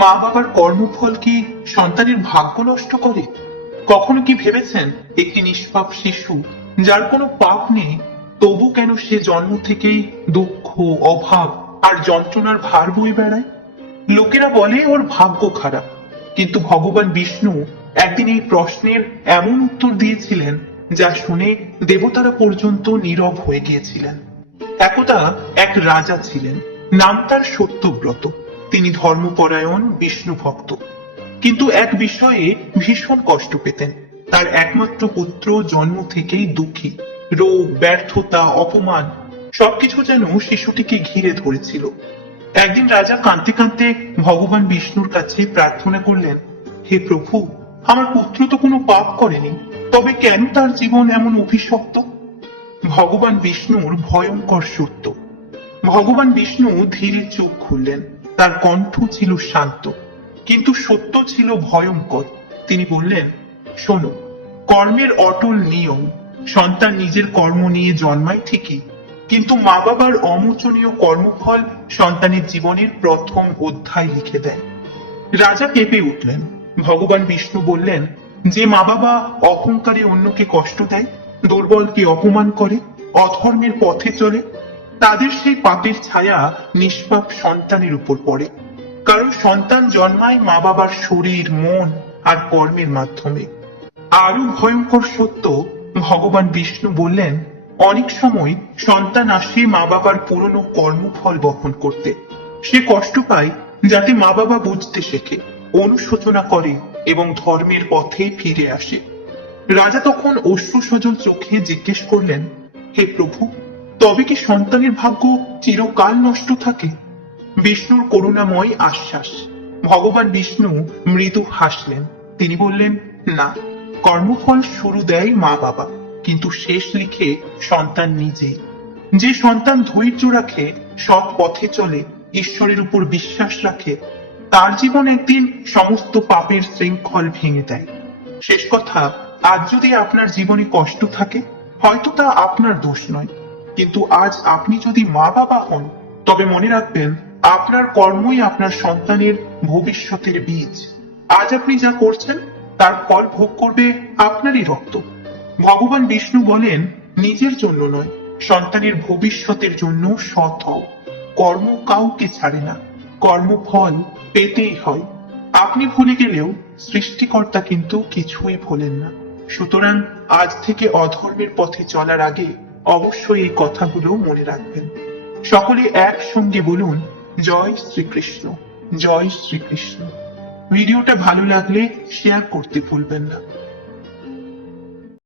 মা বাবার কর্মফল কি সন্তানের ভাগ্য নষ্ট করে? কখনো কি ভেবেছেন একটি নিষ্পাপ শিশু যার কোনো পাপ নেই, তবু কেন সে জন্ম থেকেই দুঃখ, অভাব আর যন্ত্রণার ভার বয়ে বেড়ায়? লোকেরা বলে ওর ভাগ্য খারাপ, কিন্তু ভগবান বিষ্ণু একদিন এই প্রশ্নের এমন উত্তর দিয়েছিলেন যা শুনে দেবতারা পর্যন্ত নীরব হয়ে গিয়েছিলেন। একদা এক রাজা ছিলেন, নাম তার সত্যব্রত। তিনি ধর্মপরায়ণ, বিষ্ণু ভক্ত, কিন্তু এক বিষয়ে ভীষণ কষ্ট পেতেন। তার একমাত্র পুত্র জন্ম থেকেই দুঃখী। রোগ, ব্যর্থতা, অপমান সবকিছু যেন শিশুটিকে ঘিরে ধরেছিল। একদিন রাজা কাঁদতে কাঁদতে ভগবান বিষ্ণুর কাছে প্রার্থনা করলেন, হে প্রভু, আমার পুত্র তো কোনো পাপ করেনি, তবে কেন তার জীবন এমন অভিশপ্ত? ভগবান বিষ্ণুর ভয়ঙ্কর সত্য। ভগবান বিষ্ণু ধীরে চোখ খুললেন। তার কণ্ঠ ছিল শান্ত, কিন্তু সত্য ছিল ভয়ঙ্কর। তিনি বললেন, শোনো, কর্মের অটল নিয়ম। সন্তান নিজের কর্ম নিয়ে জন্মায় ঠিকই, কিন্তু মা বাবার অমোচনীয় কর্মফল সন্তানের জীবনের প্রথম অধ্যায় লিখে দেয়। রাজা কেঁপে উঠলেন। ভগবান বিষ্ণু বললেন, যে মা বাবা অহংকারে অন্যকে কষ্ট দেয়, দুর্বলকে অপমান করে, অধর্মের পথে চলে, তাদের সেই পাপের ছায়া নিষ্পাপ সন্তানের উপর পড়ে। কারণ সন্তান জন্মায় মা বাবার শরীর, মন আর কর্মের মাধ্যমে। আরো ভয়ঙ্কর সত্য, ভগবান বিষ্ণু বললেন, অনেক সময় সন্তান আসে মা বাবার পুরনো কর্মফল বহন করতে। সে কষ্ট পায় যাতে মা বাবা বুঝতে শেখে, অনুশোচনা করে এবং ধর্মের পথে ফিরে আসে। রাজা তখন অশ্রু সজল চোখে জিজ্ঞেস করলেন, হে প্রভু, তবে কি সন্তানের ভাগ্য চিরকাল নষ্ট থাকে? বিষ্ণুর করুণাময় আশ্বাস। ভগবান বিষ্ণু মৃদু হাসলেন। তিনি বললেন, না, কর্মফল শুরু দেয় মা বাবা, কিন্তু শেষ লিখে সন্তান নিজেই। যে সন্তান ধৈর্য রাখে, সৎ পথে চলে, ঈশ্বরের উপর বিশ্বাস রাখে, তার জীবন একদিন সমস্ত পাপের শৃঙ্খল ভেঙে দেয়। শেষ কথা, আজ যদি আপনার জীবনে কষ্ট থাকে, হয়তো তা আপনার দোষ নয়, কিন্তু আজ আপনি যদি মা বাবা হন, তবে মনে রাখবেন, আপনার কর্মই আপনার সন্তানের ভবিষ্যতের বীজ। আজ আপনি যা করছেন তার ফল ভোগ করবে আপনারই রক্ত। ভগবান বিষ্ণু বলেন, নিজের জন্য নয়, সন্তানের ভবিষ্যতের জন্য সৎ হও। কর্ম কাউকে ছাড়ে না, কর্মফল পেতেই হয়। আপনি ভুলে গেলেও সৃষ্টিকর্তা কিন্তু কিছুই ভোলেন না। সুতরাং আজ থেকে অধর্মের পথে চলার আগে অবশ্যই এই কথাগুলো মনে রাখবেন। সকলে একসঙ্গে বলুন, জয় শ্রীকৃষ্ণ, জয় শ্রীকৃষ্ণ। ভিডিওটা ভালো লাগলে শেয়ার করতে ভুলবেন না।